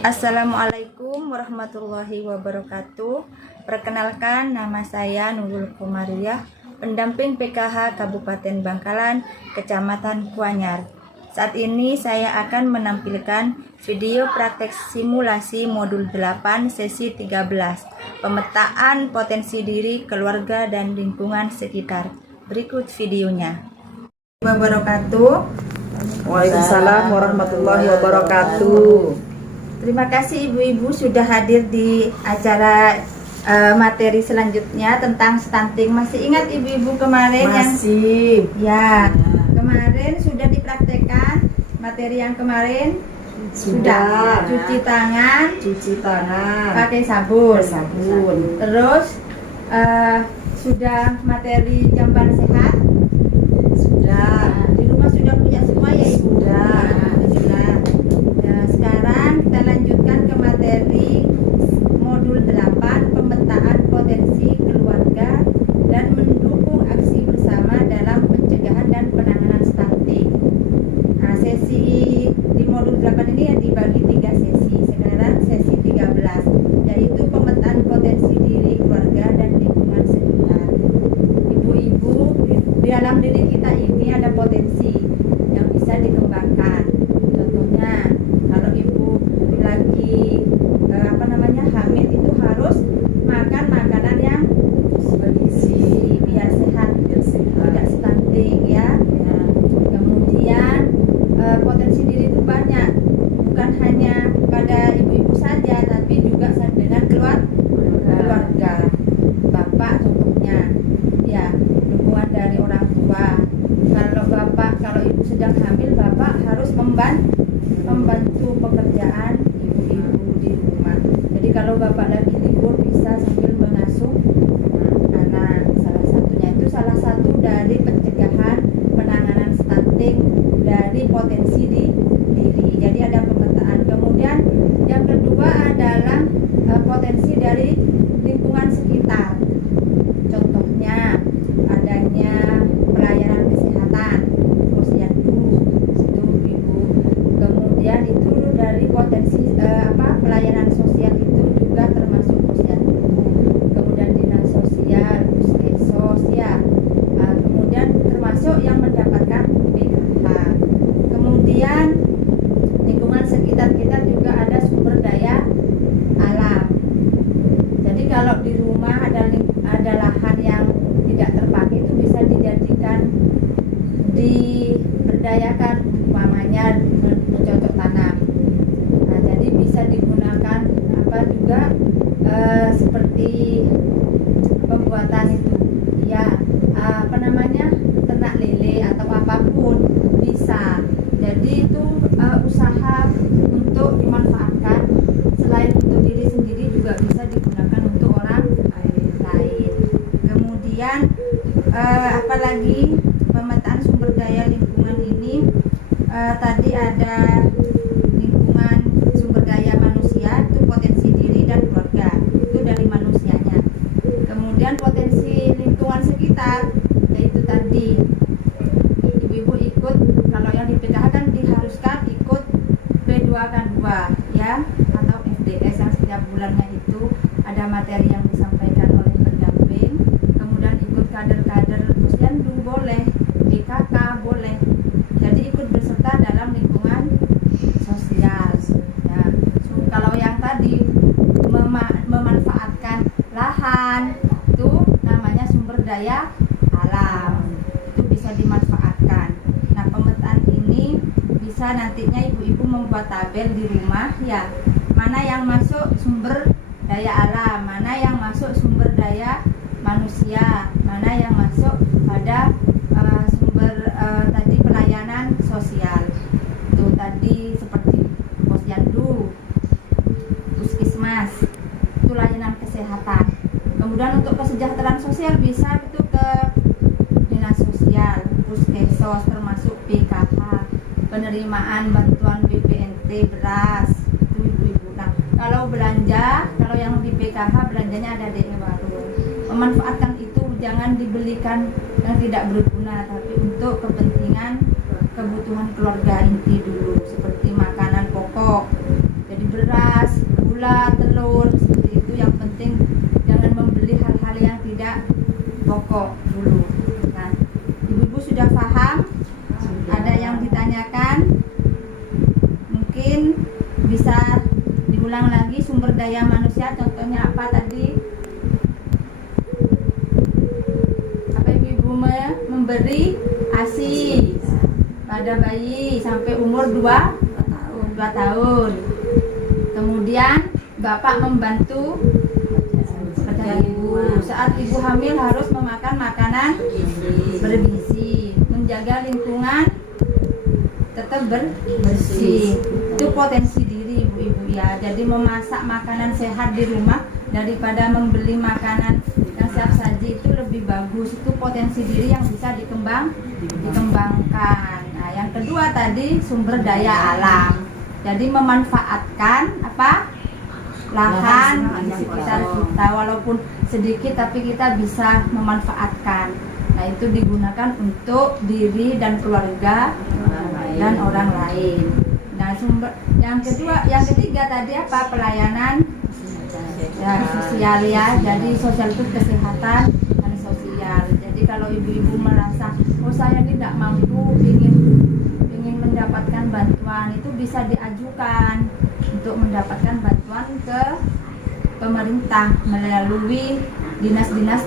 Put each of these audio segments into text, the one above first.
Assalamualaikum warahmatullahi wabarakatuh. Perkenalkan, nama saya Nurul Komariah, pendamping PKH Kabupaten Bangkalan, Kecamatan Kuanyar. Saat ini saya akan menampilkan video praktek simulasi modul 8 sesi 13, pemetaan potensi diri, keluarga, dan lingkungan sekitar. Berikut videonya. Wabarakatuh. Waalaikumsalam warahmatullahi wabarakatuh. Terima kasih ibu-ibu sudah hadir di acara materi selanjutnya tentang stunting. Masih ingat ibu-ibu kemarin Masih. Kemarin sudah dipraktekkan materi yang kemarin? Sudah. Cuci tangan pakai sabun. Terus sudah materi jamban sehat? Sudah. Di rumah sudah punya semua ya ibu? Sudah. Sekarang kita lanjutkan ke materi modul 8, pemetaan potensi keluarga dan mendukung aksi bersama dalam pencegahan dan penanganan stunting. Nah, sesi di modul 8 ini ya dibagi 3 sesi. Sekarang sesi 13, yaitu pemetaan potensi diri, keluarga, dan lingkungan sekitar. Ibu-ibu, di dalam diri kita ini ada potensi yang bisa dikembangkan. Contohnya, kalau ibu lagi hamil itu harus makan makanan yang bergizi biar sehat, tidak stunting ya. Kemudian potensi diri itu banyak, bukan hanya pada ibu-ibu saja, tapi juga dengan keluarga. Bapak contohnya, ya, dukungan dari orang tua. Kalau ibu sedang hamil, bapak harus membantu pekerjaan ibu-ibu di rumah. Jadi kalau bapak lagi libur bisa sambil mengasuh anak. Salah satu dari pencegahan penanganan stunting dari potensi diri. Jadi ada pemetaan. Kemudian yang kedua adalah potensi dari lingkungan sekitar. Contohnya adanya pelayanan kesehatan, posyandu, itu ibu. Kemudian itu dari potensi pelayanan sosial itu juga termasuk posyandu. Kemudian dinas sosial, puskesmas ya. Kemudian termasuk yang mendapatkan PKH. Kemudian lingkungan sekitar kita juga ada sumber daya alam. Jadi kalau di rumah ada lahan yang tidak terpakai, itu bisa dijadikan diberdayakan, umpamanya bercocok tanam. Nah, jadi bisa digunakan juga seperti pembuatan itu ya, ternak lele atau apapun bisa. Jadi itu usaha untuk dimanfaatkan, selain untuk diri sendiri juga bisa digunakan untuk orang lain. Kemudian apalagi pemetaan sumber daya lingkungan ini, tadi ada lingkungan sumber daya manusia, itu potensi diri dan keluarga, itu dari manusianya. Kemudian potensi lingkungan sekitar, yaitu tadi ibu-ibu ikut, kalau yang di PKH kan diharuskan ikut P2K2 ya, atau FDS yang setiap bulannya itu ada materi yang disampaikan oleh pendamping. Kemudian ikut kader-kader posyandu boleh, PKK boleh. Jadi ikut berserta dalam lingkungan sosial ya. Kalau yang tadi memanfaatkan lahan, itu namanya sumber daya alam, itu bisa dimanfaatkan. Nah, pemetaan ini bisa nantinya ibu-ibu membuat tabel di rumah ya, mana yang masuk sumber daya alam, mana yang masuk sumber daya manusia, mana yang masuk pada sumber tadi pelayanan sosial. Itu tadi seperti posyandu, puskesmas, itu layanan kesehatan. Kemudian untuk kesejahteraan sosial bisa itu ke dinas sosial, puskesmas, termasuk PKH, penerimaan bantuan BPNT beras, itu ibu-ibu. Nah, kalau belanja, kalau yang di PKH belanjanya ada DE Warung. Memanfaatkan itu, jangan dibelikan yang tidak berguna, tapi untuk kepentingan kebutuhan keluarga inti dulu, seperti makanan pokok, jadi beras, gula, telur, seperti itu. Yang penting jangan membeli hal-hal yang tidak pokok dulu. Nah, ibu-ibu sudah paham? Ada yang ditanyakan? Mungkin bisa diulang lagi sumber daya manusia, contohnya apa tadi? Apa ibu-ibu memberi ASI pada bayi sampai umur 2 tahun. Kemudian bapak membantu pada ibu saat ibu hamil harus memakan makanan bergizi, menjaga lingkungan tetap bersih. Itu potensi diri ibu-ibu ya. Jadi memasak makanan sehat di rumah daripada membeli makanan yang siap saji itu lebih bagus. Itu potensi diri yang bisa dikembangkan. Nah, yang kedua tadi sumber daya alam. Jadi memanfaatkan lahan di sekitar kita, walaupun sedikit tapi kita bisa memanfaatkan. Nah, itu digunakan untuk diri dan keluarga dan orang lain. Nah, yang ketiga tadi apa? Pelayanan ya, sosial ya. Jadi sosial itu kesehatan dan sosial. Jadi kalau ibu-ibu merasa saya ini tidak mampu, ingin mendapatkan bantuan, itu bisa diajukan untuk mendapatkan bantuan ke pemerintah melalui dinas-dinas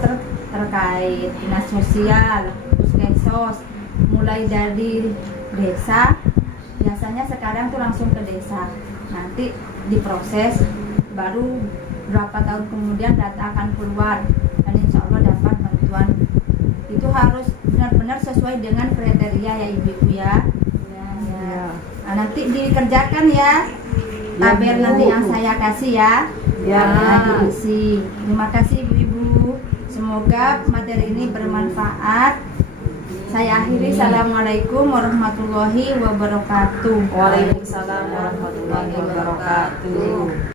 terkait, dinas sosial, puskesmas, mulai dari desa. Biasanya sekarang tuh langsung ke desa, nanti diproses, baru berapa tahun kemudian data akan keluar dan insya Allah dapat bantuan. Itu harus benar-benar sesuai dengan kriteria ya ibu-ibu ya. Nah, nanti dikerjakan ya tabel nanti yang saya kasih ya. Diisi. Terima kasih ibu-ibu. Semoga materi ini bermanfaat. Saya akhiri. Assalamualaikum warahmatullahi wabarakatuh. Waalaikumsalam warahmatullahi wabarakatuh.